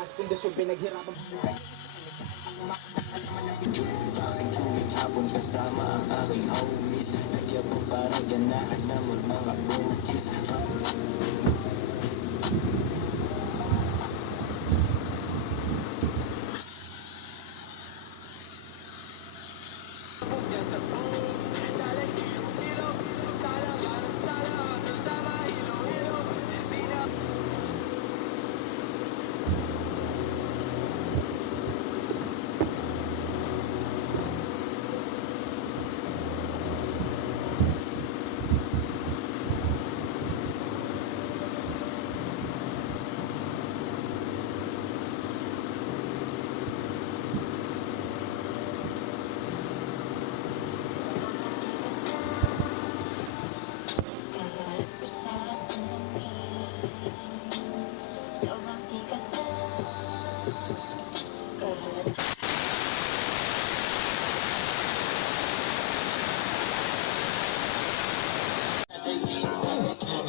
Pundasyon pinaghirapan buhay. Aking tubig hapon kasama ang aking homies. Nagyabang parang ganahan naman mga bookies. Sobrang tikas na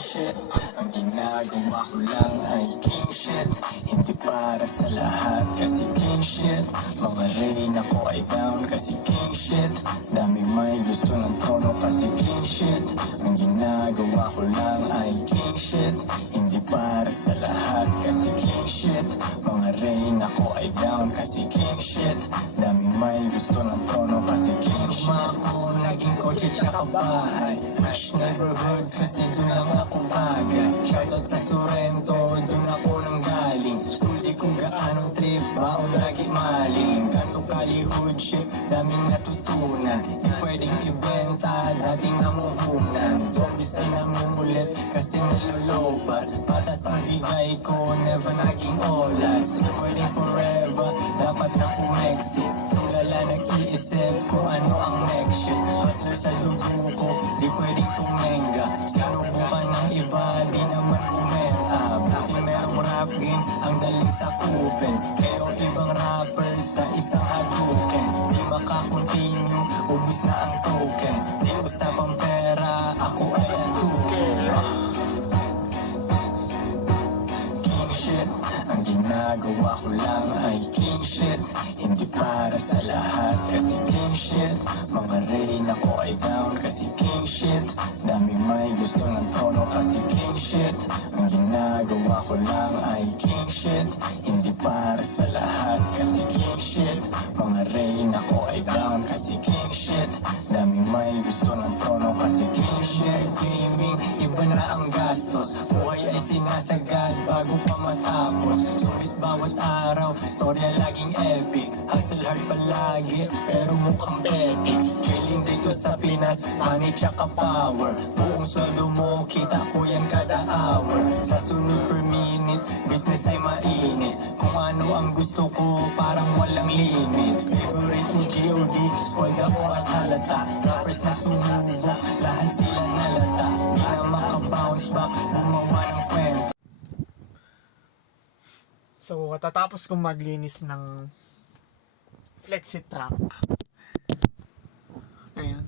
Shit, ang ginagawa ko lang ay king shit. Hindi para sa lahat kasi king shit. Mga rain ako ay down kasi king shit. Dami may gusto ng trono kasi king shit. Ang ginagawa ko lang ay king shit. Hindi para sa lahat kasi king shit. Mga rain ako ay down kasi king shit. Dami may gusto ng trono kasi king shit. Ako naging kotse tsaka bahay. Rich neighborhood kasi doon lang ako bagay. Shoutout sa Sorrento, doon ako nang galing. School di kung gaanong trip, baon lagi maling. Ganto kalihood shit, daming natutunan. Di pwedeng ibenta, dating namuhunan. Zombies ay namumulit kasi nalolobat. Patas ang bigay ko, never naging olas. Di pwedeng forever, dapat na umexit. Tulala nag-iisip kung ano ang next shit. Hustler sa dugo ko, di pwedeng tumenga. Sinubukan ng iba, di naman kumenta. Buti merong rap game, ang daling sakupin. Pero ibang rapper sa isang hadukin. Di makakontinue, ubus na ang token. Di usapang pera, ako ay antukin. King shit, ang ginagawa ko lang ay king shit. Hindi para sa lahat kasi king shit. Mga rain ako ay down kasi king shit. Dami may gusto ng tono kasi king shit. Ang ginagawa ko lang ay king shit. Hindi para sa lahat kasi king shit. Mga rain ako ay down kasi king shit. Dami may gusto ng tono kasi king shit. Gaming, iba na ang gastos. Buhay ay sinasagad bago pa matapos. Sulit bawat araw, storya laging epic. Hustle hard palagi, pero mukhang ethics. Chilling dito sa Pinas, money tsaka power. Buong sweldo mo, kita ko yan kada hour. Sa sunod per minute, business ay mainit. Kung ano ang gusto ko, parang walang limit. Favorite ni G.O.D, spoiled ako at halata. Rappers na sumubok, lahat sila nalata. Di na makabounce back, gumawa ng kwento. So, tatapos kong maglinis ng flexi track. Ayan.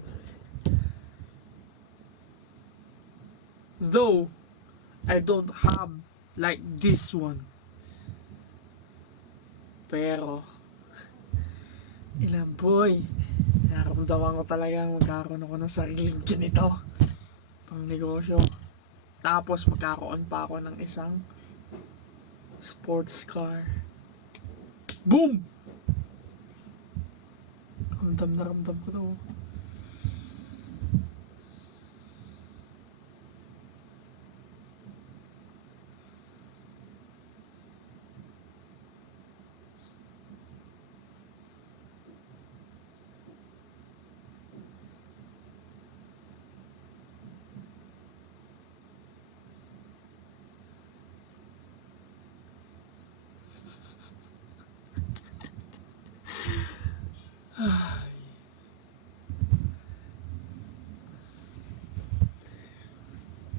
Though, I don't have like this one. Pero, ilang boy, naramdaman ko talaga magkaroon ako ng sariling ganito. Pang negosyo. Tapos, magkaroon pa ako ng isang sports car. Boom! Ramdam na ramdam ko to.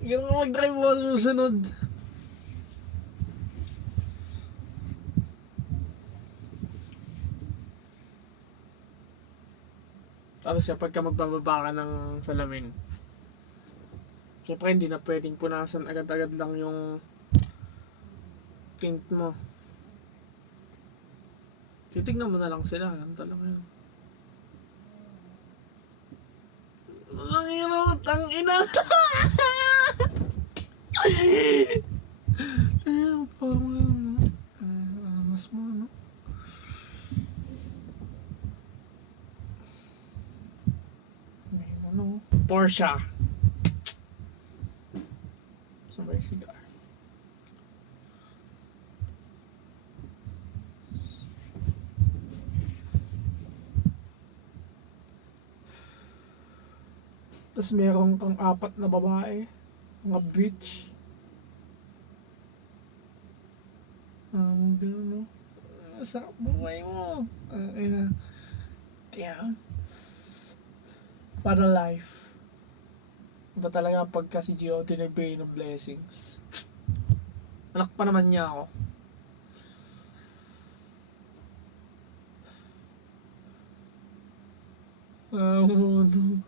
Ganun ka mag-drive mo susunod. Tapos kapag ka magbababa ka ng salamin, siyempre hindi na pwedeng punasan agad-agad lang yung tint mo. Titignan mo na lang sila. Ano talaga yun? Ang ina, tang ina. Parang mas mo, no? Ano? Porsche. Sabay cigar. Tapos meron kang 4 na babae. Mga bitch. Gano'n, no? Sarap buhay mo. Ina. Damn. Para life. Iba talaga pagka si GOT nagbigay ng blessings. Anak pa naman niya ako. No.